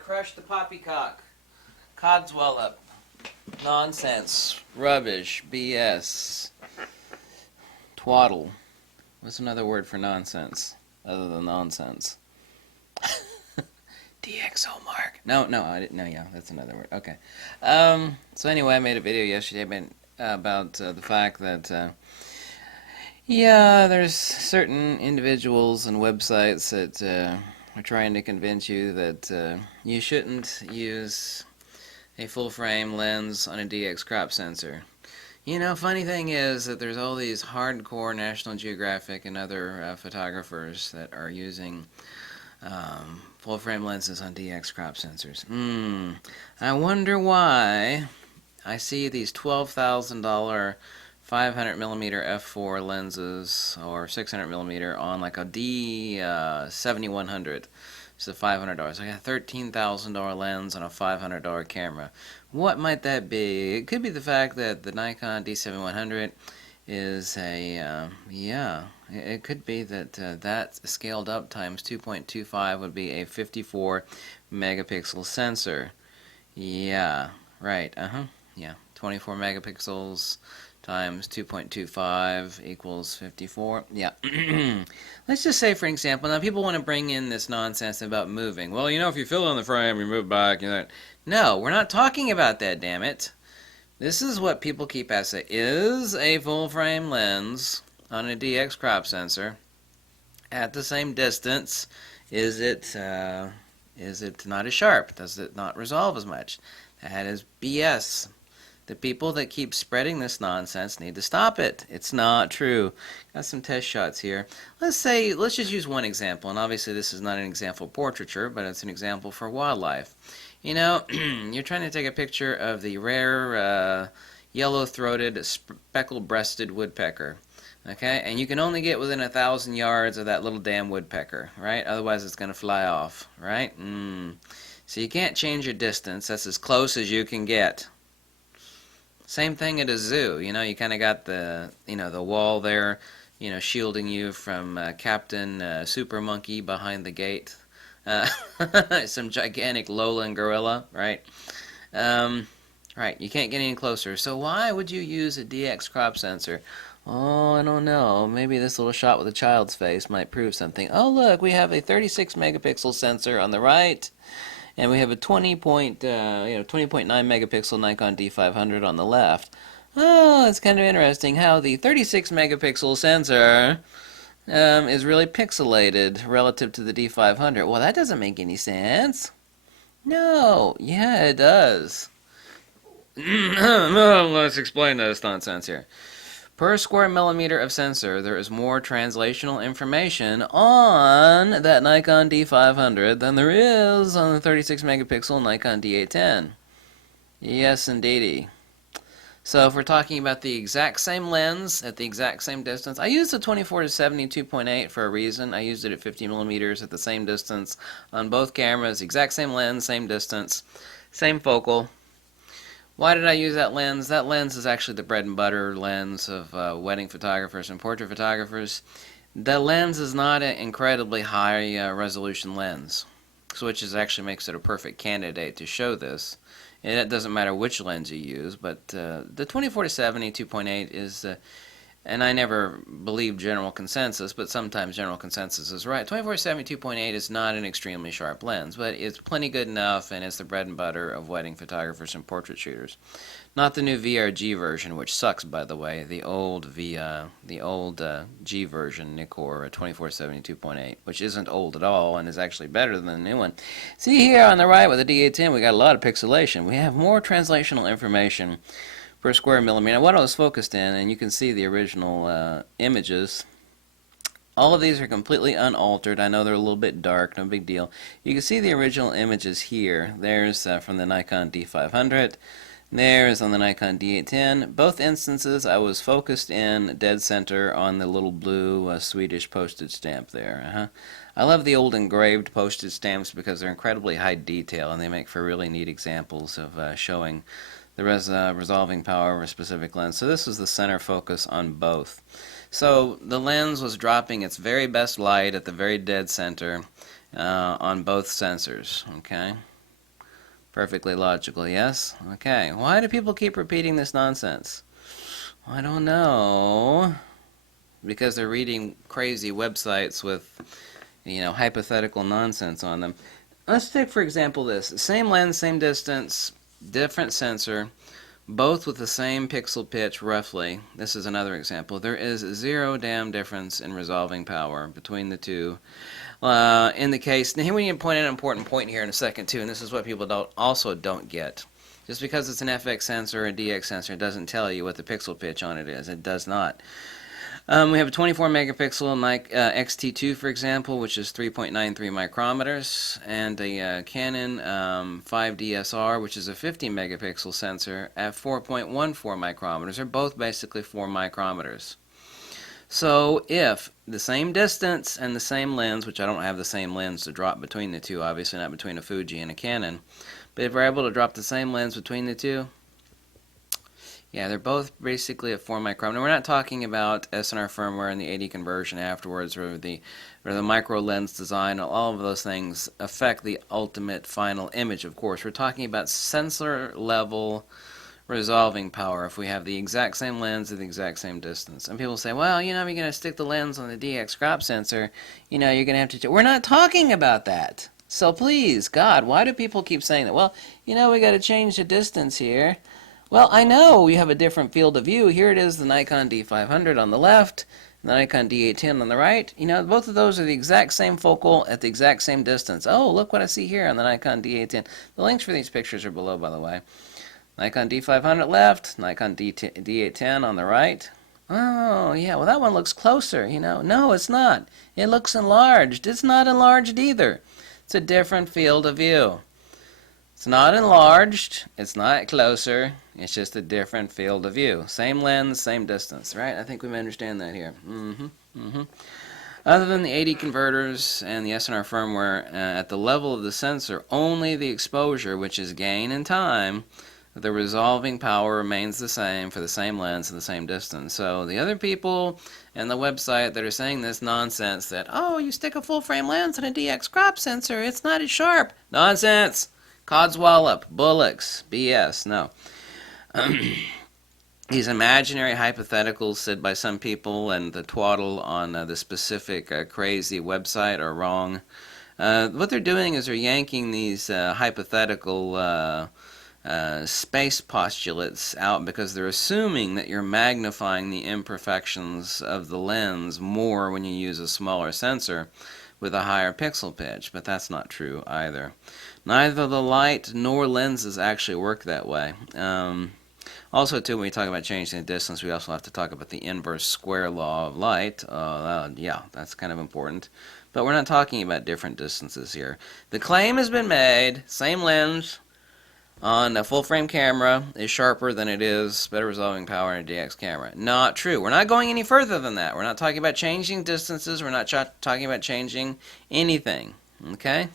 Crush the poppycock. Codswallop. Nonsense. Rubbish. BS. Twaddle. What's another word for nonsense other than nonsense? DxO Mark. No, I didn't. No, yeah, that's another word. Okay. So anyway, I made a video yesterday about the fact that there's certain individuals and websites that are trying to convince you that you shouldn't use a full-frame lens on a DX crop sensor. You know, funny thing is that there's all these hardcore National Geographic and other photographers that are using full-frame lenses on DX crop sensors. I wonder why I see these $12,000 500mm f4 lenses or 600mm on like a D7100. It's the $500. I got a $13,000 lens on a $500 camera. What might that be? It could be the fact that the Nikon D7100 is it could be that that scaled up times 2.25 would be a 54 megapixel sensor. Yeah, right, yeah, 24 megapixels times 2.25 equals 54. Yeah. Let's just say, for example, now people want to bring in this nonsense about moving. Well, you know, if you fill in the frame, you move back. No, we're not talking about that, damn it. This is what people keep asking. Is a full-frame lens on a DX crop sensor at the same distance? Is it not as sharp? Does it not resolve as much? That is BS. The people that keep spreading this nonsense need to stop it. It's not true. Got some test shots here. Let's just use one example, and obviously this is not an example of portraiture, but it's an example for wildlife. You know, you're trying to take a picture of the rare yellow-throated, speckled-breasted woodpecker, okay? And you can only get within 1,000 yards of that little damn woodpecker, right? Otherwise it's going to fly off, right? So you can't change your distance. That's as close as you can get. Same thing at a zoo. You know, you kind of got the wall there, shielding you from Captain Super Monkey behind the gate. Some gigantic lowland gorilla, right? Right, you can't get any closer. So why would you use a DX crop sensor? Oh, I don't know. Maybe this little shot with a child's face might prove something. Oh, look, we have a 36 megapixel sensor on the right. And we have a 20.9 megapixel Nikon D500 on the left. Oh, it's kind of interesting how the 36 megapixel sensor is really pixelated relative to the D500. Well, that doesn't make any sense. No, yeah, it does. Let's explain this nonsense here. Per square millimeter of sensor, there is more translational information on that Nikon D500 than there is on the 36 megapixel Nikon D810. Yes, indeedy. So if we're talking about the exact same lens at the exact same distance, I used the 24-70 2.8 for a reason. I used it at 50 millimeters at the same distance on both cameras, exact same lens, same distance, same focal. Why did I use that lens? That lens is actually the bread and butter lens of wedding photographers and portrait photographers. The lens is not an incredibly high resolution lens, which actually makes it a perfect candidate to show this. And it doesn't matter which lens you use, but the 24-70 2.8 is, and I never believe general consensus, but sometimes general consensus is right. 24-70 2.8 is not an extremely sharp lens, but it's plenty good enough, and it's the bread and butter of wedding photographers and portrait shooters. Not the new VRG version, which sucks, by the way. The old G version, Nikkor 24-70 2.8, which isn't old at all and is actually better than the new one. See here on the right with the D810, we got a lot of pixelation. We have more translational information per square millimeter. What I was focused in, and you can see the original images. All of these are completely unaltered. I know they're a little bit dark, no big deal. You can see the original images here. There's from the Nikon D500. There's on the Nikon D810. Both instances I was focused in dead center on the little blue Swedish postage stamp there. I love the old engraved postage stamps because they're incredibly high detail and they make for really neat examples of showing the resolving power of a specific lens. So this was the center focus on both. So the lens was dropping its very best light at the very dead center, on both sensors. Okay, perfectly logical, yes? Okay, why do people keep repeating this nonsense? I don't know. Because they're reading crazy websites with, hypothetical nonsense on them. Let's take, for example, this. Same lens, same distance, different sensor, both with the same pixel pitch, roughly. This is another example. There is zero damn difference in resolving power between the two. In the case, now we need to point out an important point here in a second, too, and this is what people also don't get. Just because it's an FX sensor or a DX sensor doesn't tell you what the pixel pitch on it is. It does not. We have a 24 megapixel XT2, for example, which is 3.93 micrometers, and a Canon 5DSR, which is a 50 megapixel sensor at 4.14 micrometers. They're both basically 4 micrometers. So if the same distance and the same lens, which I don't have the same lens to drop between the two, obviously not between a Fuji and a Canon, but if we're able to drop the same lens between the two, yeah, they're both basically at 4 micrometers. We're not talking about SNR firmware and the 80 conversion afterwards, or the micro lens design. All of those things affect the ultimate final image, of course. We're talking about sensor level resolving power if we have the exact same lens at the exact same distance. And people say, well, if you're going to stick the lens on the DX crop sensor, you're going to have to... We're not talking about that. So please, God, why do people keep saying that? Well, we got to change the distance here. Well, I know we have a different field of view. Here it is, the Nikon D500 on the left, and the Nikon D810 on the right. Both of those are the exact same focal at the exact same distance. Oh, look what I see here on the Nikon D810. The links for these pictures are below, by the way. Nikon D500 left, Nikon D810 on the right. Oh, yeah, well, that one looks closer, No, it's not. It looks enlarged. It's not enlarged either. It's a different field of view. It's not enlarged, it's not closer, it's just a different field of view. Same lens, same distance, right? I think we understand that here. Other than the 80 converters and the SNR firmware, at the level of the sensor, only the exposure, which is gain in time, the resolving power remains the same for the same lens and the same distance. So the other people and the website that are saying this nonsense that, oh, you stick a full-frame lens on a DX crop sensor, it's not as sharp. Nonsense! Codswallop, bullocks, BS, no. These imaginary hypotheticals said by some people and the twaddle on the specific crazy website are wrong. What they're doing is they're yanking these hypothetical space postulates out because they're assuming that you're magnifying the imperfections of the lens more when you use a smaller sensor with a higher pixel pitch, but that's not true either. Neither the light nor lenses actually work that way. Also, too, when we talk about changing the distance, we also have to talk about the inverse square law of light. Yeah, that's kind of important. But we're not talking about different distances here. The claim has been made, same lens on a full-frame camera is sharper than it is better resolving power in a DX camera. Not true. We're not going any further than that. We're not talking about changing distances. We're not talking about changing anything. Okay?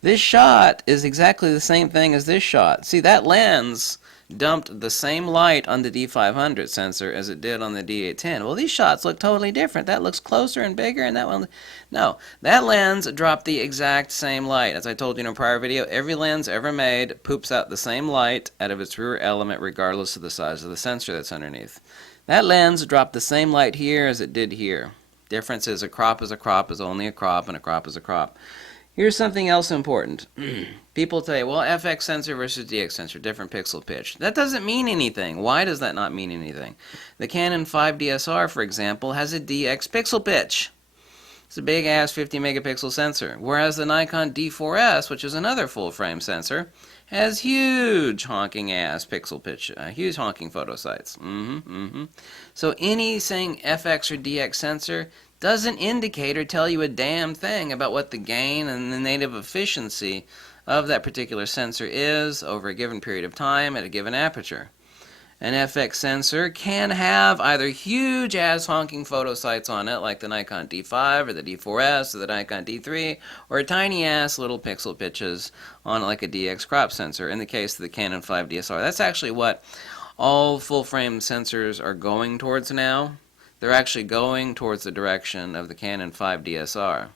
This shot is exactly the same thing as this shot. See, that lens dumped the same light on the D500 sensor as it did on the D810. Well, these shots look totally different. That looks closer and bigger, and that one... No, that lens dropped the exact same light. As I told you in a prior video, every lens ever made poops out the same light out of its rear element regardless of the size of the sensor that's underneath. That lens dropped the same light here as it did here. Difference is a crop is only a crop, and a crop is a crop. Here's something else important. People say, well, FX sensor versus DX sensor, different pixel pitch. That doesn't mean anything. Why does that not mean anything? The Canon 5DSR, for example, has a DX pixel pitch. It's a big-ass 50 megapixel sensor, whereas the Nikon D4S, which is another full-frame sensor, has huge honking-ass pixel pitch, huge honking photo sites. So any saying FX or DX sensor doesn't indicate or tell you a damn thing about what the gain and the native efficiency of that particular sensor is over a given period of time at a given aperture. An FX sensor can have either huge-ass honking photo sites on it, like the Nikon D5 or the D4S or the Nikon D3, or tiny-ass little pixel pitches on it like a DX crop sensor, in the case of the Canon 5DSR. That's actually what all full-frame sensors are going towards now. They're actually going towards the direction of the Canon 5DSR.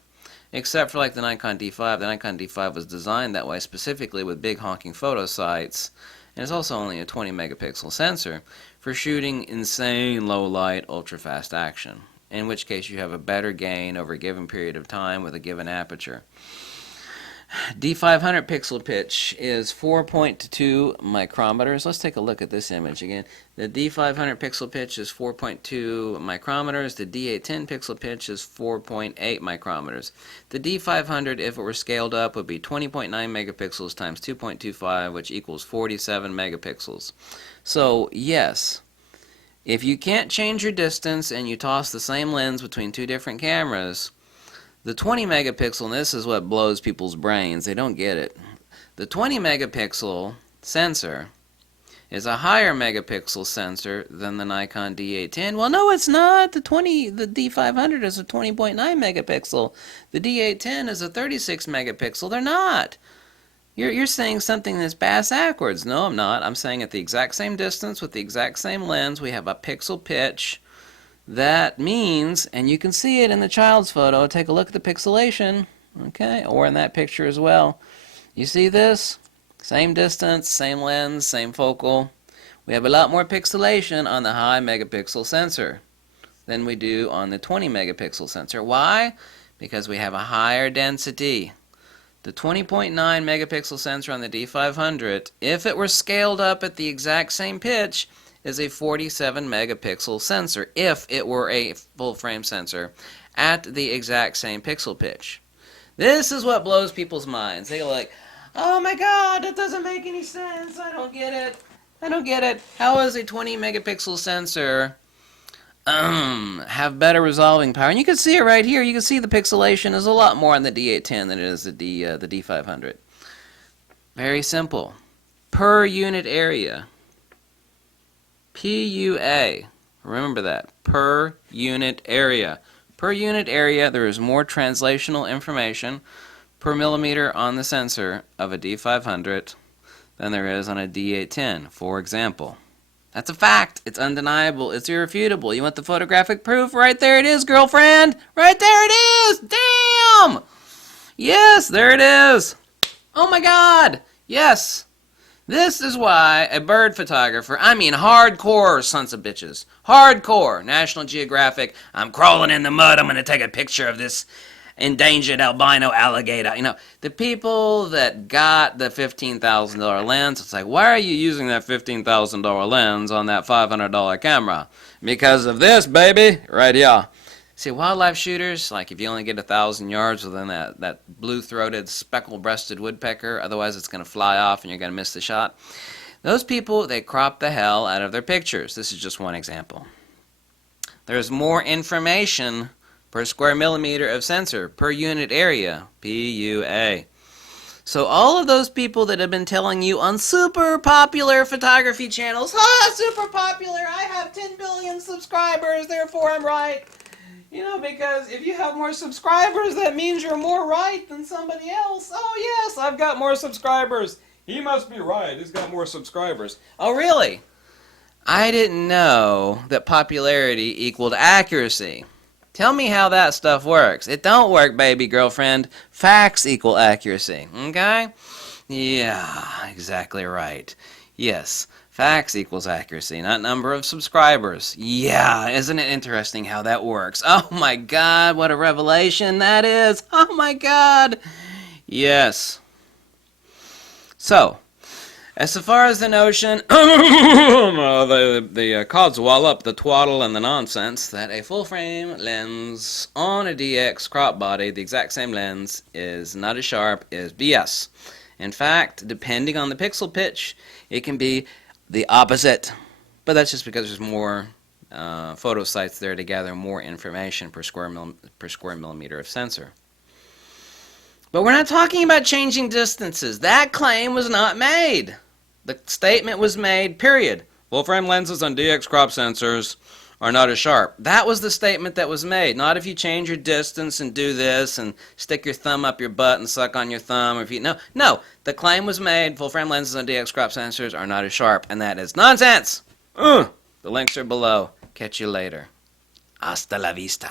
except for like the Nikon D5. The Nikon D5 was designed that way specifically with big honking photo sights, and it's also only a 20 megapixel sensor for shooting insane low light, ultra fast action, in which case you have a better gain over a given period of time with a given aperture. D500 pixel pitch is 4.2 micrometers. Let's take a look at this image again. The D500 pixel pitch is 4.2 micrometers. The D810 pixel pitch is 4.8 micrometers. The D500, if it were scaled up, would be 20.9 megapixels times 2.25, which equals 47 megapixels. So, yes, if you can't change your distance and you toss the same lens between two different cameras, the 20 megapixel, and this is what blows people's brains, they don't get it. The 20 megapixel sensor is a higher megapixel sensor than the Nikon D810. Well, no, it's not. The D500 is a 20.9 megapixel. The D810 is a 36 megapixel. They're not. You're saying something that's bass-ackwards. No, I'm not. I'm saying at the exact same distance with the exact same lens, we have a pixel pitch. That means, and you can see it in the child's photo, take a look at the pixelation, okay, or in that picture as well. You see this? Same distance, same lens, same focal. We have a lot more pixelation on the high megapixel sensor than we do on the 20 megapixel sensor. Why? Because we have a higher density. The 20.9 megapixel sensor on the D500, if it were scaled up at the exact same pitch, is a 47 megapixel sensor if it were a full frame sensor at the exact same pixel pitch. This is what blows people's minds. They're like, oh my god, that doesn't make any sense. I don't get it. I don't get it. How is a 20 megapixel sensor have better resolving power? And you can see it right here. You can see the pixelation is a lot more on the D810 than it is the D500. Very simple. Per unit area. PUA. Remember that. Per unit area. Per unit area, there is more translational information per millimeter on the sensor of a D500 than there is on a D810, for example. That's a fact. It's undeniable. It's irrefutable. You want the photographic proof? Right there it is, girlfriend. Right there it is. Damn! Yes, there it is. Oh my god. Yes. This is why a bird photographer, I mean hardcore sons of bitches, hardcore, National Geographic, I'm crawling in the mud, I'm going to take a picture of this endangered albino alligator. You know, the people that got the $15,000 lens, it's like, why are you using that $15,000 lens on that $500 camera? Because of this, baby, right here. See, wildlife shooters, like if you only get 1,000 yards within that blue-throated, speckle-breasted woodpecker, otherwise it's going to fly off and you're going to miss the shot. Those people, they crop the hell out of their pictures. This is just one example. There's more information per square millimeter of sensor, per unit area, PUA. So all of those people that have been telling you on super popular photography channels, super popular, I have 10 billion subscribers, therefore I'm right. You know, because if you have more subscribers, that means you're more right than somebody else. Oh, yes, I've got more subscribers. He must be right. He's got more subscribers. Oh, really? I didn't know that popularity equaled accuracy. Tell me how that stuff works. It don't work, baby girlfriend. Facts equal accuracy, okay? Yeah, exactly right. Yes. Facts equals accuracy, not number of subscribers. Yeah, isn't it interesting how that works? Oh my god, what a revelation that is! Oh my god! Yes. So, as far as the notion, the codswallop, the twaddle, and the nonsense that a full-frame lens on a DX crop body, the exact same lens, is not as sharp, is BS. In fact, depending on the pixel pitch, it can be the opposite, but that's just because there's more photo sites there to gather more information per square millimeter of sensor. But we're not talking about changing distances. That claim was not made. The statement was made, period. Full-frame lenses on DX crop sensors are not as sharp. That was the statement that was made. Not if you change your distance and do this and stick your thumb up your butt and suck on your thumb. Or if you no. The claim was made. Full-frame lenses on DX crop sensors are not as sharp, and that is nonsense. The links are below. Catch you later. Hasta la vista.